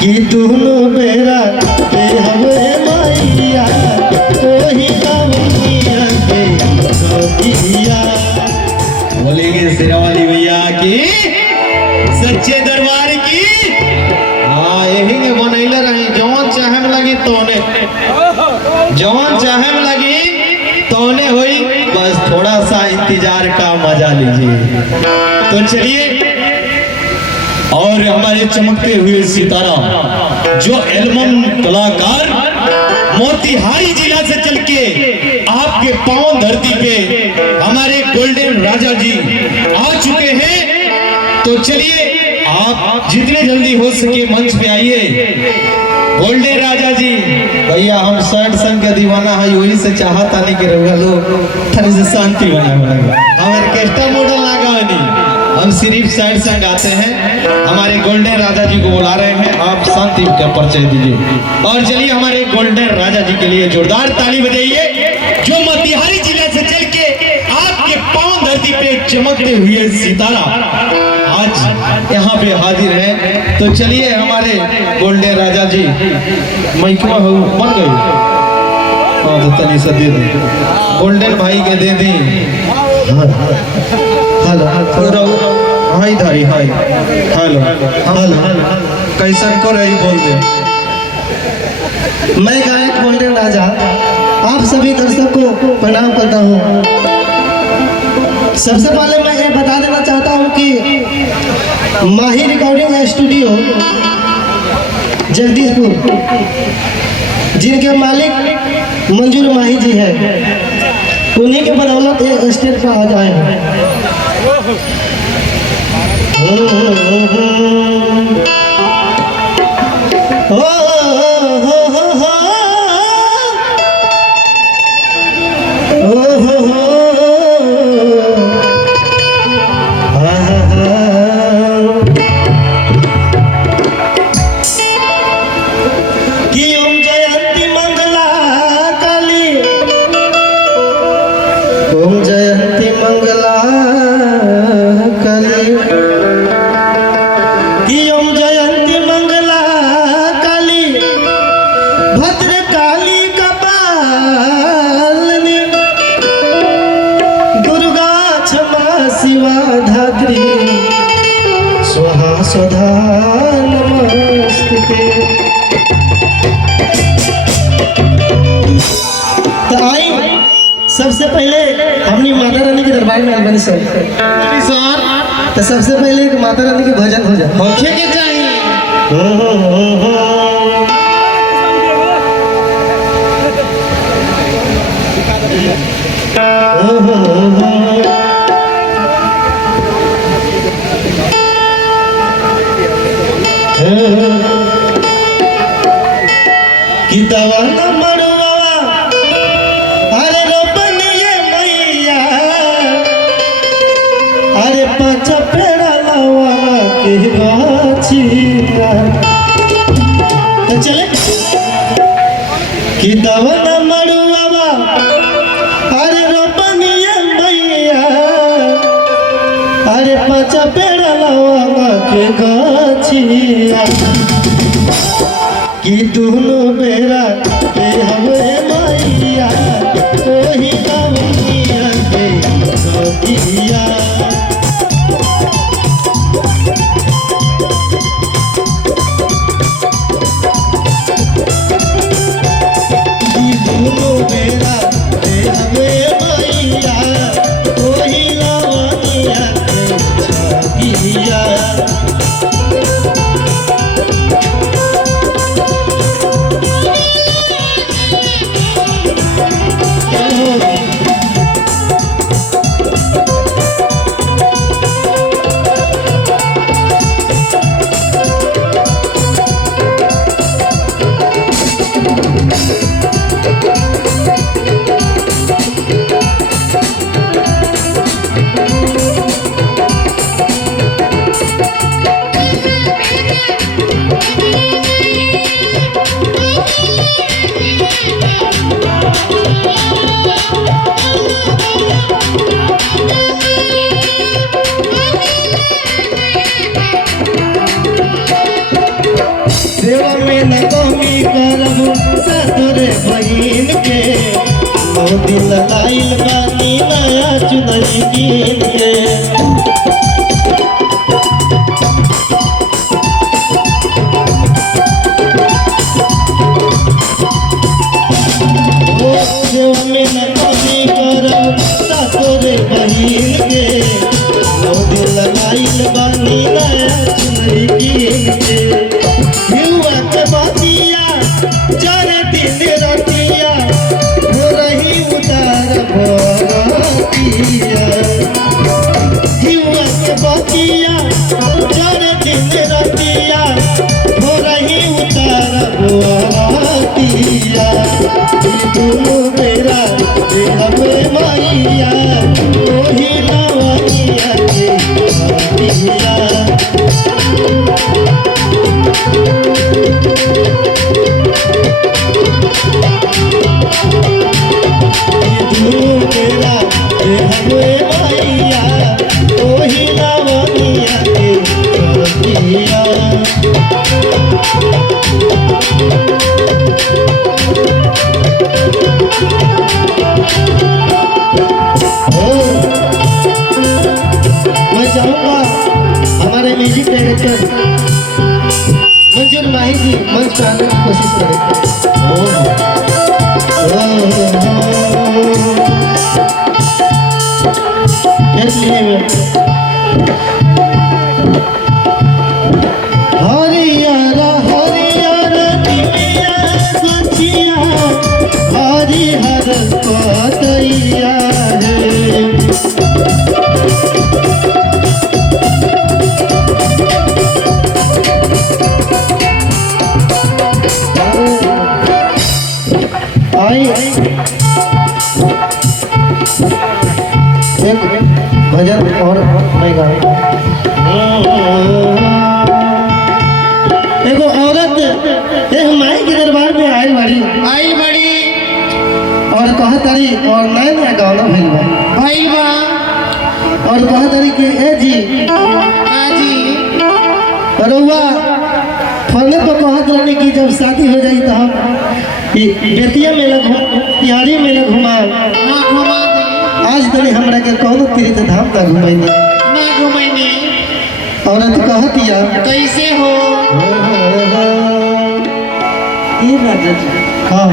कि दोनों बेरा पे हमें मैया कोई गवैया के गवैया। बोलेंगे सिरावाली भैया की सच्चे दरबार की। हाँ यही के बनैले रही जौन चाहे में लगी तोने, जौन चाहे में लगी तोने हुई, बस थोड़ा सा इंतजार का मजा लीजिए। तो चलिए, और हमारे चमकते हुए सितारा जो एल्बम कलाकार मोतिहारी जिला से चल के आपके पांव धरती पे हमारे गोल्डन राजा जी आ चुके हैं। तो चलिए आप जितने जल्दी हो सके मंच पे आइए। गोल्डन राजा जी भैया, हम शर्ट संग का दीवाना है, वही से चाहता नहीं कि रहुआ लोग थोड़ी से शांति बनाए हम ऑर्केस्ट्रा मॉडल लगा नहीं, हम सिर्फ साइड साइड आते हैं। हमारे गोल्डन राजा जी को बुला रहे हैं, आप शांति का परिचय दीजिए। और चलिए हमारे गोल्डन राजा जी के लिए जोरदार ताली बजाइए, जो मोतिहारी जिला से चल के आपके पांव धरती पे चमकते हुए सितारा आज यहाँ पे हाजिर है। तो चलिए हमारे गोल्डन राजा जी मैकवा हो बन गई, हाँ तो तनी सा दे दी गोल्डन भाई के दे दी। हेलो हाय धारी हाय हेलो हेलो कैसन को रही बोल दे। मैं गायक गोल्डन राजा आप सभी दर्शकों को प्रणाम करता हूँ। सबसे पहले मैं ये बता देना चाहता हूँ कि माही रिकॉर्डिंग स्टूडियो जगदीशपुर, जिनके मालिक मंजूर माही जी हैं, उन्हीं के बदौलत ये स्टेज पर आ जाए हैं। स्वधा नमस्ते। तो आई सबसे पहले अपनी माता रानी के दरबार में आलबनी सर, तो सबसे पहले एक माता रानी के भजन हो जाए होखे के चाहिए। कि दवा न मरुआ अरे रोपनिए मैया, अरे पाँच पेड़ा लवा के गाछिया। तो चले कि दवा न मरुआ अरे रोपनिए मैया, अरे पाँच पेड़ा लवा के गाछिया। कि दोनों बेरा पे हमें मैया कोई गवैया के गवैया। कि दोनों बेरा पे हमें मैया कोई गवैया के गवैया। सेवा में न कमी करब सतुरे बहिन के मोदी लगाइल बानी नया चुनरी कीन के सेवा में न कमी करब सतुरे बहिन के मोदी लगाइल बानी नया चुनरी कीन के युवा के बतिया चारे दिन रतिया हो रही उतार भरतिया युवा के बतिया चारे दिन रतिया हो रही उतार भरतिया दोनों बेरा हमें माइया ओही नवनिया के भरतिया मैं चाहूँगा हमारे म्यूजिक डायरेक्टर मंजूर माही जी मंच पर आने की कोशिश करें। हरियर हरियर दिया सचिया हरिहर पतैया रे आई एक भजन और मैं गाऊं। एगो औरत एक माई के दरबार में आई बड़ी और कहा तारी और नया नया गाना भइल बा और कहा तारी कि ए जी रउआ फोने पर कहत रहनी कि जब शादी हो जाई तो हम बेतिया मेला तिहारी मेला घुमा आज तनी हमरा के कौनो तीर्थ धाम ना घुमैनी औरत कहतिया कैसे हो ये राजा जी हाँ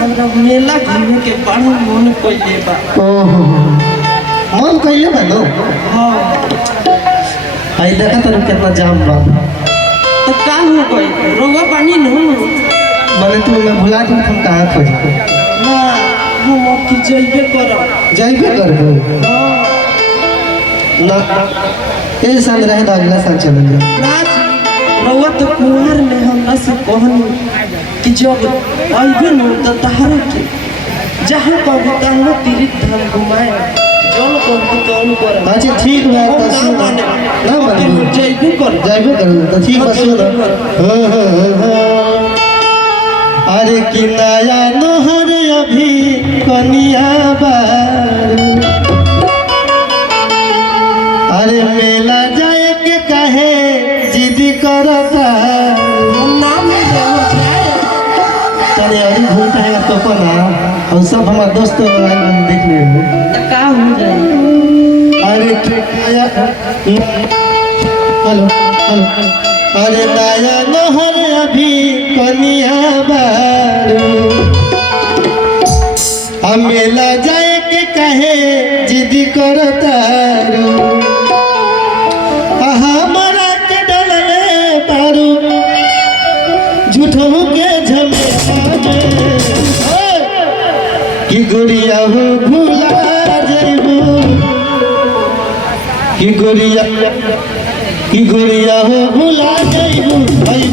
हमरा मेला घूमे के बड़ा मन कइले बा। ओहो मन कइले बा नो हाँ आई देखा तो कितना जाम बा तो का हो गई रोगा पानी न माने तू मैं भुला दूं हम कहाँ खोज ना हम की जइबे करब जाइबे करबो ना ए साल रहे तो अगला साल चलेंगे ना रउआ तो कुमार में हमरा से कहनी कि जब आइबे न तो तहरा के जहाँ कहबो तहाँ तीर्थ धाम घुमाए जल कहबो तौल करब। अच्छा ठीक बा तो सुन ना माने जइबे कर जाइबे करूँ तो ठीक बा सुन अरे कि नया नहर अभी कनिया बारू अरे मेला जाए के कहे जिद करता नाम चले अभी घूम पाएगा तो पना और सब हमारे दोस्त देख ले का हो जाए अरे हेलो हेलो अरे नया नहर अभी कनिया बारू मेला जाए के कहे जिद करतारू हमारा के डलने पारू झूठों के झमेला में कि गुड़िया हो भूला जइबू कि गुड़िया हो भूला जइबू भाई